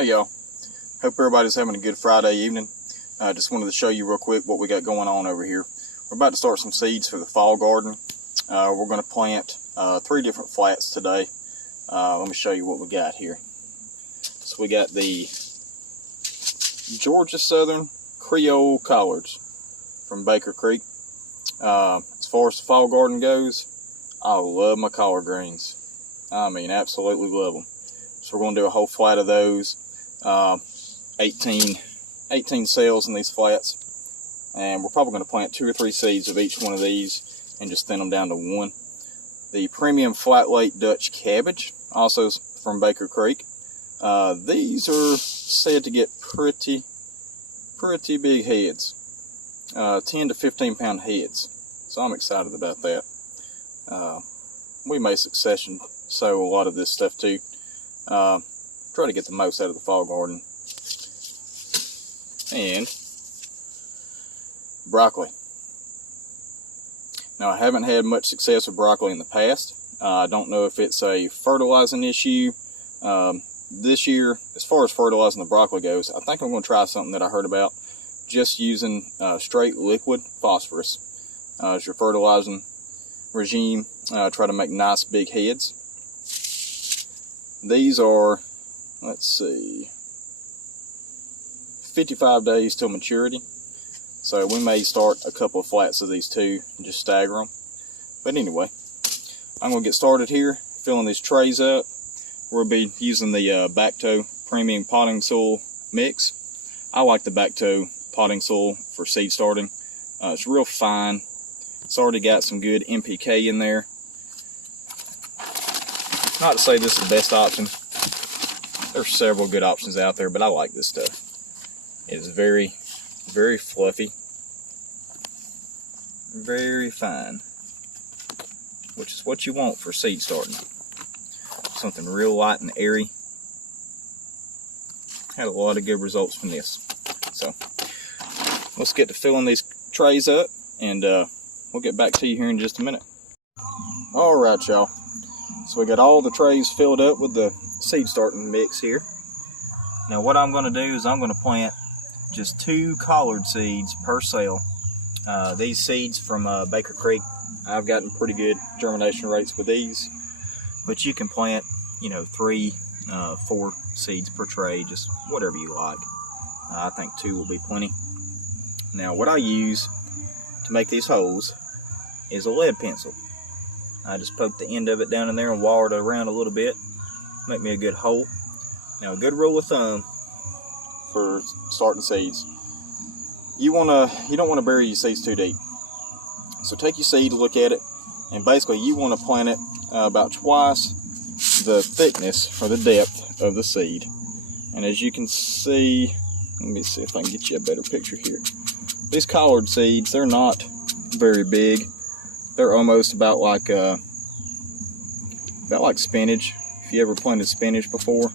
Hey y'all, hope everybody's having a good Friday evening. Just wanted to show you real quick what we got going on over here. We're about to start some seeds for the fall garden. We're going to plant 3 different flats today. Let me show you what we got here. So we got the Georgia Southern Creole Collards from Baker Creek. As far as the fall garden goes, I love my collard greens. I mean, absolutely love them. So we're going to do a whole flat of those. 18 cells in these flats. And we're probably going to plant 2 or 3 seeds of each one of these and just thin them down to 1. The premium flat late Dutch cabbage, also from Baker Creek. These are said to get pretty big heads. 10 to 15 pound heads. So I'm excited about that. We may succession sow a lot of this stuff too. Try to get the most out of the fall garden. And broccoli. Now, I haven't had much success with broccoli in the past. I don't know if it's a fertilizing issue. This year, as far as fertilizing the broccoli goes, I think I'm going to try something that I heard about. Just using straight liquid phosphorus as your fertilizing regime. Try to make nice big heads. These are, let's see, 55 days till maturity. So we may start a couple of flats of these too and just stagger them. But anyway, I'm going to get started here, filling these trays up. We'll be using the Bacto Premium Potting Soil Mix. I like the Bacto potting soil for seed starting. It's real fine. It's already got some good NPK in there. Not to say this is the best option. There's several good options out there, but I like this stuff. It is very fluffy, very fine, which is what you want for seed starting. Something real light and airy. Had a lot of good results from this. So let's get to filling these trays up, and we'll get back to you here in just a minute. Alright y'all, so we got all the trays filled up with the seed starting mix here. Now what I'm going to do is I'm going to plant just 2 collard seeds per cell. These seeds from Baker Creek, I've gotten pretty good germination rates with these, but you can plant, 3, 4 seeds per tray, just whatever you like. I think 2 will be plenty. Now what I use to make these holes is a lead pencil. I just poke the end of it down in there and wire it around a little bit, make me a good hole. Now a good rule of thumb for starting seeds, you don't want to bury your seeds too deep. So take your seed, look at it, and basically you want to plant it about twice the thickness or the depth of the seed. And as you can see, let me see if I can get you a better picture here. These collard seeds, they're not very big. They're almost about like spinach. If you ever planted spinach before,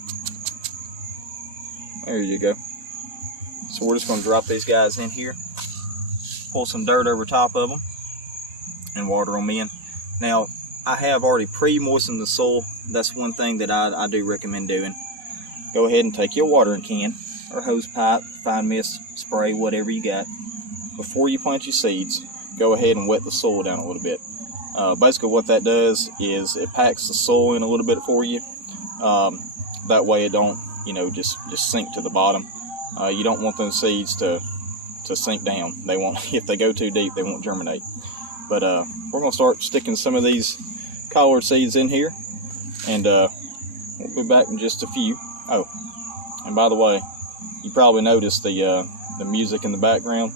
there you go. So we're just going to drop these guys in here, pull some dirt over top of them, and water them in. Now, I have already pre-moistened the soil. That's one thing that I do recommend doing. Go ahead and take your watering can or hose pipe, fine mist spray, whatever you got. Before you plant your seeds, go ahead and wet the soil down a little bit. Basically what that does is it packs the soil in a little bit for you. That way it don't, just sink to the bottom. You don't want those seeds to sink down. They won't, if they go too deep, they won't germinate. But we're going to start sticking some of these collard seeds in here, and we'll be back in just a few. Oh, and by the way, you probably noticed the music in the background.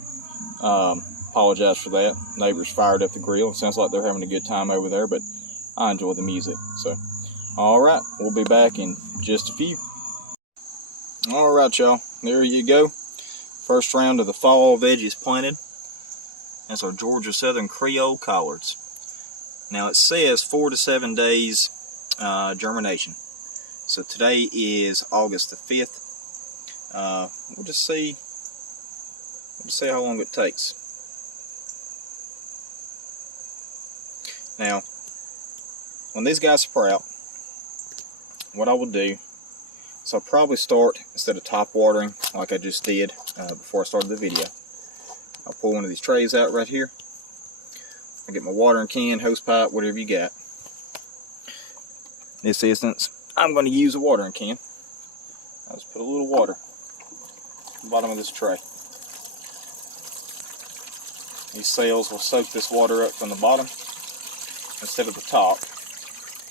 Apologize for that. Neighbors fired up the grill. It sounds like they're having a good time over there, but I enjoy the music. So, alright, we'll be back in just a few. Alright y'all, there you go. First round of the fall veggies planted. That's our Georgia Southern Creole Collards. Now it says 4 to 7 days germination. So today is August the 5th. We'll just see how long it takes. Now, when these guys sprout, what I will do So I'll probably start, instead of top watering like I just did before I started the video, I'll pull one of these trays out right here. I get my watering can, hose pipe, whatever you got. In this instance, I'm going to use a watering can. I'll just put a little water at the bottom of this tray. These sails will soak this water up from the bottom instead of the top,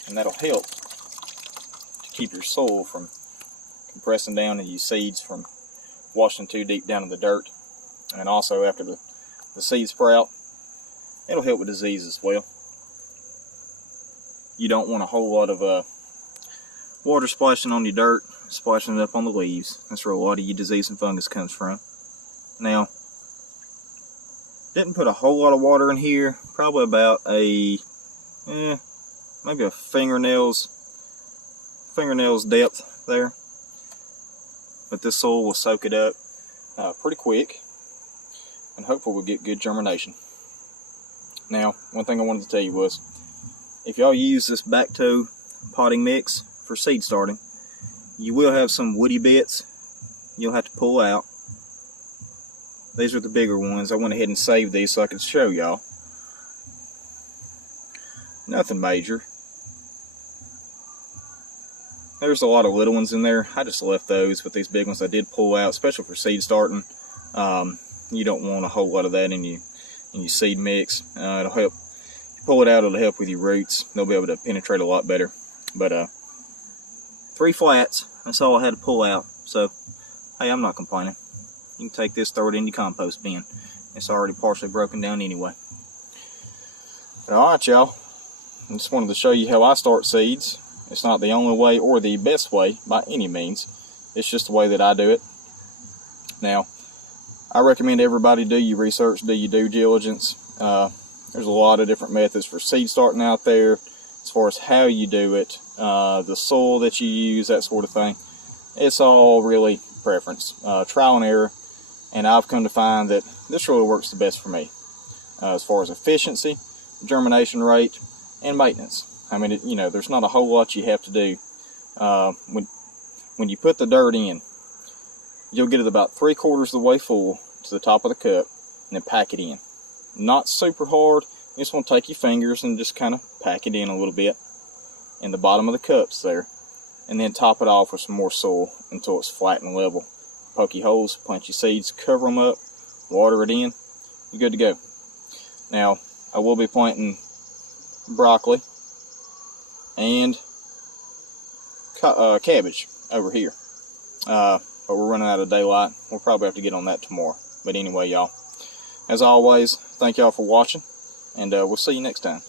and that'll help to keep your soil from compressing down and your seeds from washing too deep down in the dirt. And also after the seeds sprout, it'll help with disease as well. You don't want a whole lot of water splashing on your dirt, splashing it up on the leaves. That's where a lot of your disease and fungus comes from. Now, didn't put a whole lot of water in here, probably about maybe a fingernail's depth there. But this soil will soak it up pretty quick, and hopefully we'll get good germination. Now, one thing I wanted to tell you was, if y'all use this back toe potting mix for seed starting, you will have some woody bits you'll have to pull out. These are the bigger ones. I went ahead and saved these so I could show y'all. Nothing major. There's a lot of little ones in there. I just left those, but these big ones I did pull out, especially for seed starting. You don't want a whole lot of that in your seed mix. It'll help. You pull it out, it'll help with your roots. They'll be able to penetrate a lot better. But 3 flats, that's all I had to pull out. So, hey, I'm not complaining. You can take this, throw it in your compost bin. It's already partially broken down anyway. Alright, y'all. I just wanted to show you how I start seeds. It's not the only way or the best way by any means. It's just the way that I do it. Now, I recommend everybody do your research, do your due diligence. There's a lot of different methods for seed starting out there, as far as how you do it, the soil that you use, that sort of thing. It's all really preference, trial and error. And I've come to find that this really works the best for me, as far as efficiency, germination rate, and maintenance. I mean, there's not a whole lot you have to do. When you put the dirt in, you'll get it about 3/4 of the way full to the top of the cup, and then pack it in. Not super hard. You just want to take your fingers and just kind of pack it in a little bit in the bottom of the cups there, and then top it off with some more soil until it's flat and level. Poke your holes, plant your seeds, cover them up, water it in, you're good to go. Now, I will be planting broccoli and cabbage over here, but we're running out of daylight. We'll probably have to get on that tomorrow. But anyway, y'all, as always, thank y'all for watching, and we'll see you next time.